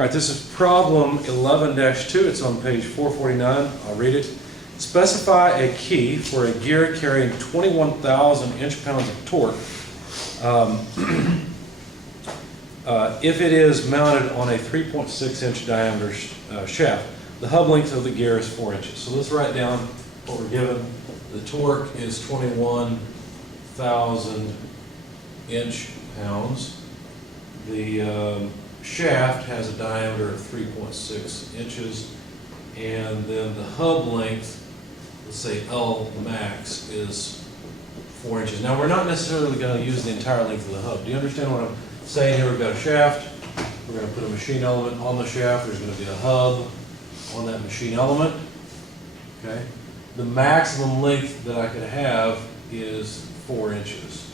All right, this is problem 11-2. It's on page 449. I'll read it. Specify a key for a gear carrying 21,000 inch-pounds of torque if it is mounted on a 3.6 inch diameter shaft. The hub length of the gear is 4 inches. So let's write down what we're given. The torque is 21,000 inch-pounds. The shaft has a diameter of 3.6 inches, and then the hub length, let's say L max, is 4 inches. Now we're not necessarily going to use the entire length of the hub. Do you understand what I'm saying here? We've got a shaft, we're going to put a machine element on the shaft, there's going to be a hub on that machine element. Okay. The maximum length that I could have is 4 inches.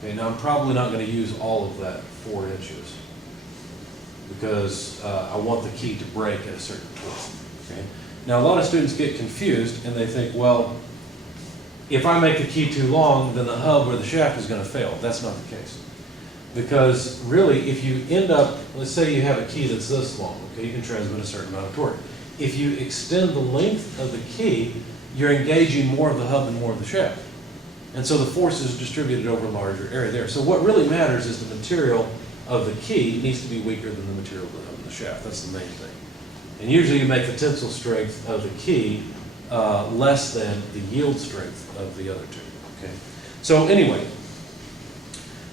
Okay, now I'm probably not going to use all of that 4 inches because I want the key to break at a certain point. Okay? Now a lot of students get confused and they think, well, if I make the key too long, then the hub or the shaft is going to fail. That's not the case. Because really, if you end up, let's say you have a key that's this long, okay, you can transmit a certain amount of torque. If you extend the length of the key, you're engaging more of the hub and more of the shaft. And so the force is distributed over a larger area there. So what really matters is the material of the key needs to be weaker than the material of the hub and the shaft. That's the main thing. And usually you make the tensile strength of the key less than the yield strength of the other two. Okay. So anyway,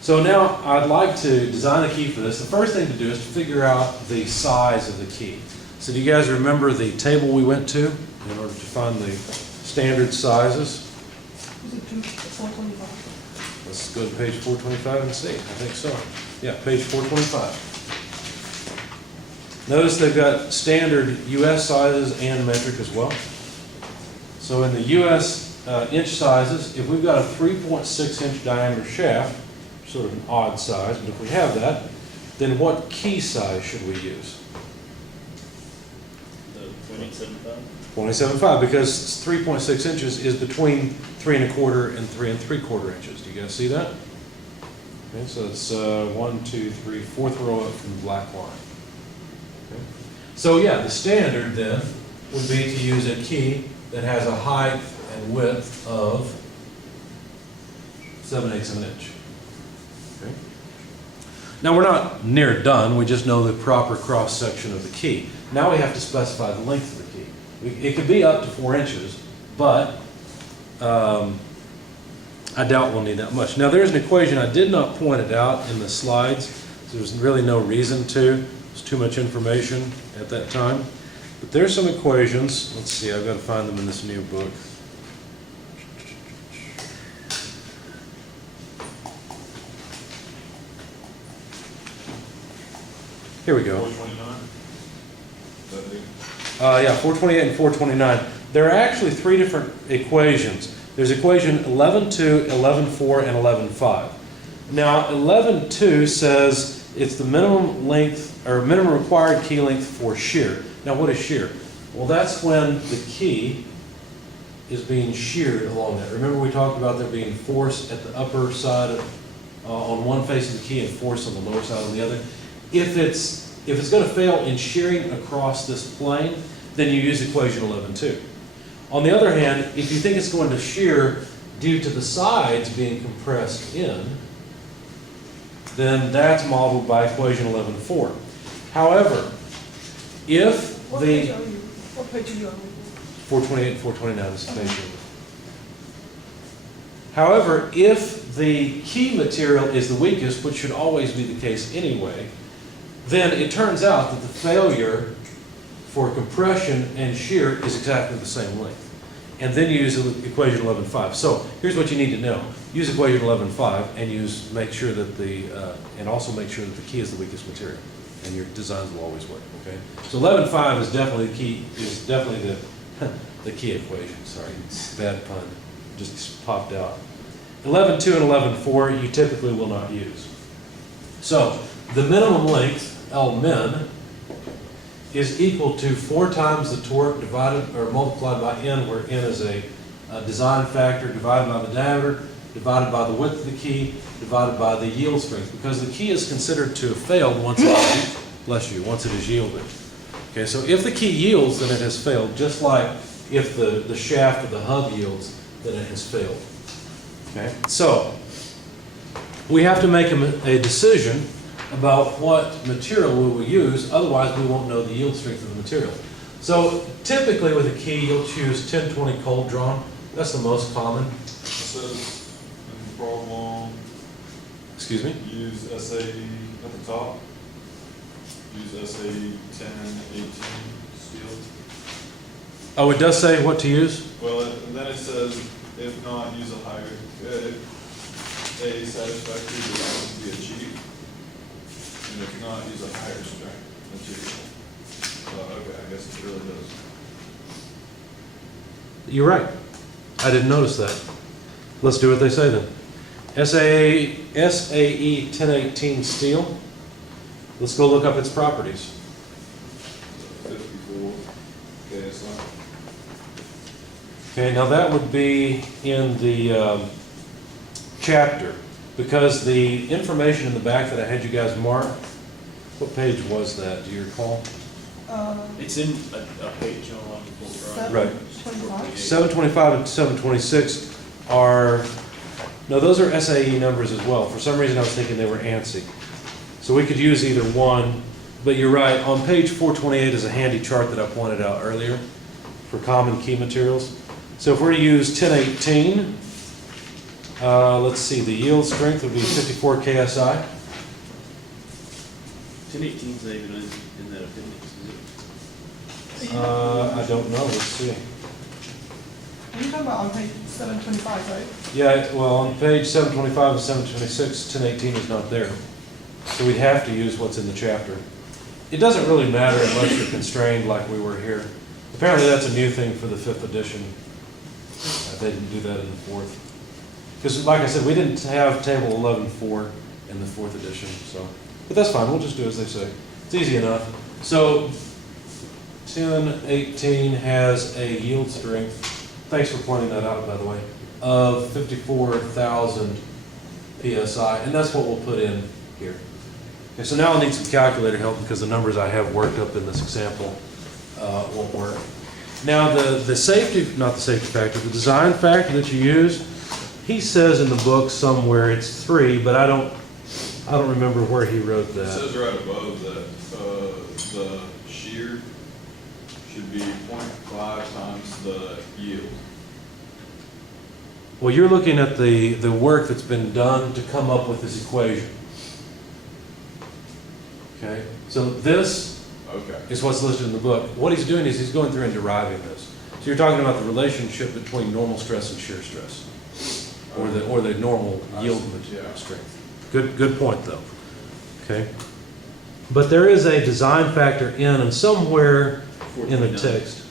so now I'd like to design a key for this. The first thing to do is to figure out the size of the key. So do you guys remember the table we went to in order to find the standard sizes? Is it 425? Let's go to page 425 and see. I think so. Yeah, page 425. Notice they've got standard US sizes and metric as well. So in the US inch sizes, if we've got a 3.6 inch diameter shaft, sort of an odd size, but if we have that, then what key size should we use? The 0.875? 0.875, because 3.6 inches is between 3 1/4 and 3 3/4 inches. Do you guys see that? Okay, so it's 1, 2, 3, fourth row up from the black line. Okay. So yeah, the standard then would be to use a key that has a height and width of 7/8 of an inch. Okay. Now we're not near done, we just know the proper cross section of the key. Now we have to specify the length of the key. It could be up to 4 inches, but I doubt we'll need that much. Now there's an equation, I did not point it out in the slides, so there's really no reason to. It's too much information at that time. But there's some equations. Let's see, I've got to find them in this new book. Here we go. 429? Yeah, 428 and 429. There are actually three different equations. There's equation 11.2, 11.4, and 11.5. Now, 11.2 says it's the minimum length, or minimum required key length for shear. Now, what is shear? Well, that's when the key is being sheared along that. Remember we talked about there being force at the upper side of, on one face of the key and force on the lower side on the other. If it's going to fail in shearing across this plane, then you use equation 11.2. On the other hand, if you think it's going to shear due to the sides being compressed in, then that's modeled by equation 11.4. However, if What the page are you? What page are you on? 428 and 429 is the page number. However, if the key material is the weakest, which should always be the case anyway, then it turns out that the failure for compression and shear is exactly the same length. And then you use equation 11.5. So here's what you need to know. Use equation 11.5 and make sure that and also make sure that the key is the weakest material. And your designs will always work, okay? So 11.5 is definitely the key, the key equation. Sorry, bad pun, just popped out. 11.2 and 11.4 you typically will not use. So the minimum length, Lmin, is equal to 4 times the torque divided or multiplied by n, where n is a design factor, divided by the diameter, divided by the width of the key, divided by the yield strength, because the key is considered to have failed once it's bless you, once it is yielded. Okay, so if the key yields, then it has failed, just like if the shaft of the hub yields, then it has failed. Okay, so we have to make a decision about what material we will use, otherwise we won't know the yield strength of the material. So typically with a key, you'll choose 1020 cold drawn. That's the most common. It says in the problem, Excuse me? use SA at the top. Use SA 1018 steel. Oh, it does say what to use? Well, and then it says, if not, use a higher, if a satisfactory design to be achieved. And if not, use a higher strength material. Okay, I guess it really does. You're right. I didn't notice that. Let's do what they say then. SAE 1018 steel. Let's go look up its properties. 54 KSI. Okay, now that would be in the chapter, because the information in the back that I had you guys mark, what page was that? Do you recall? It's in a page on the full drive. Right. 725. 725 and 726 are, no, those are SAE numbers as well. For some reason I was thinking they were ANSI. So we could use either one, but you're right. On page 428 is a handy chart that I pointed out earlier for common key materials. So if we're to use 1018, let's see, the yield strength would be 54 KSI. 1018 is not even in that appendix, is it? I don't know, let's see. Are you talking about on page 725, right? Yeah, well, on page 725 and 726, 1018 is not there. So we'd have to use what's in the chapter. It doesn't really matter unless you're constrained like we were here. Apparently that's a new thing for the 5th edition. They didn't do that in the 4th. Because like I said, we didn't have table 11.4 in the 4th edition, so. But that's fine, we'll just do as they say. It's easy enough. So 1018 has a yield strength, thanks for pointing that out, by the way, of 54,000 PSI, and that's what we'll put in here. Okay, so now I'll need some calculator help because the numbers I have worked up in this example won't work. Now the safety, not the safety factor, the design factor that you use, he says in the book somewhere it's 3, but I don't remember where he wrote It that. says right above that the shear should be 0.5 times the yield. Well, you're looking at the work that's been done to come up with this equation. Okay, so this Okay. is what's listed in the book. What he's doing is he's going through and deriving this. So you're talking about the relationship between normal stress and shear stress, or the normal yield Yeah. strength. Good point though. Okay, but there is a design factor in and somewhere in the 429. text.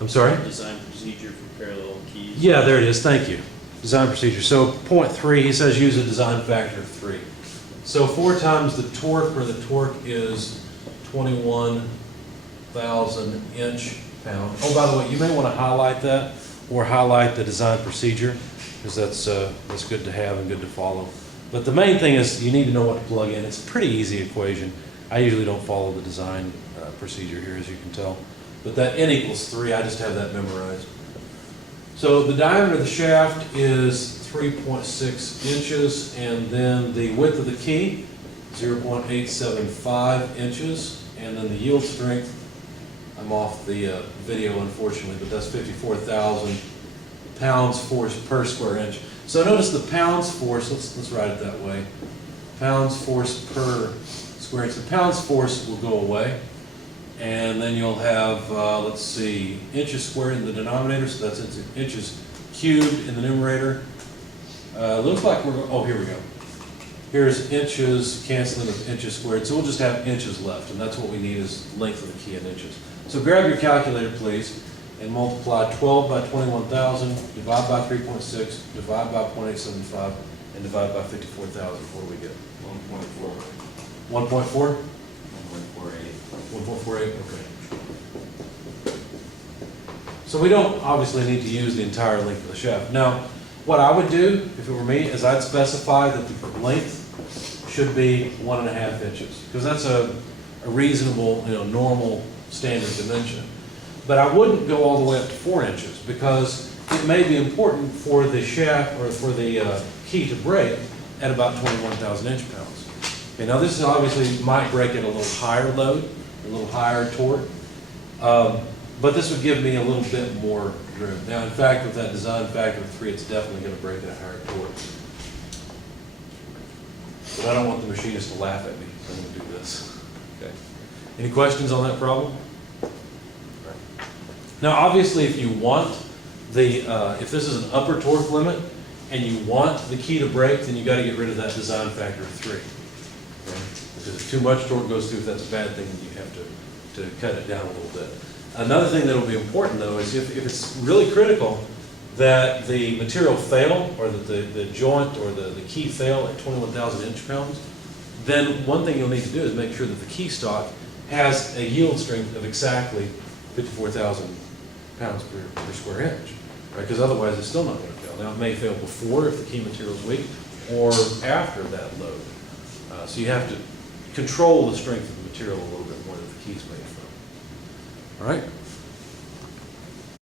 I'm sorry. Design procedure for parallel keys. Yeah, there it is. Thank you. Design procedure. So point 3, he says use a design factor of 3. So 4 times the torque, where the torque is 21,000 inch-pound. Oh, by the way, you may want to highlight that or highlight the design procedure because that's good to have and good to follow. But the main thing is you need to know what to plug in. It's a pretty easy equation. I usually don't follow the design procedure here, as you can tell. But that N equals 3, I just have that memorized. So the diameter of the shaft is 3.6 inches, and then the width of the key, 0.875 inches, and then the yield strength, I'm off the video unfortunately, but that's 54,000 pounds force per square inch. So notice the pounds force, let's write it that way. Pounds force per square inch. The pounds force will go away. And then you'll have, let's see, inches squared in the denominator, so that's inches cubed in the numerator. Looks like oh, here we go. Here's inches canceling with inches squared, so we'll just have inches left, and that's what we need is length of the key in inches. So grab your calculator, please, and multiply 12 by 21,000, divide by 3.6, divide by 0.875, and divide by 54,000. What do we get? 1.4. 1.4? 1.48. 1.48, okay. So we don't obviously need to use the entire length of the shaft. Now, what I would do, if it were me, is I'd specify that the length should be 1.5 inches, because that's a a reasonable, normal standard dimension. But I wouldn't go all the way up to 4 inches, because it may be important for the shaft or for the key to break at about 21,000 inch-pounds. Okay, now this is obviously might break at a little higher load, a little higher torque, but this would give me a little bit more room. Now, in fact, with that design factor of 3, it's definitely going to break at a higher torque. But I don't want the machinist to laugh at me if I'm going to do this. Okay. Any questions on that problem? Now, obviously, if you want if this is an upper torque limit and you want the key to break, then you got to get rid of that design factor of 3. Okay? Because if too much torque goes through, if that's a bad thing, then you have to cut it down a little bit. Another thing that will be important, though, is if it's really critical that the material fail, or that the joint or the key fail at 21,000 inch-pounds, then one thing you'll need to do is make sure that the key stock has a yield strength of exactly 54,000 pounds per square inch, right? Because otherwise it's still not going to fail. Now, it may fail before if the key material is weak, or after that load. So you have to control the strength of the material a little bit more that the key is made from. All right?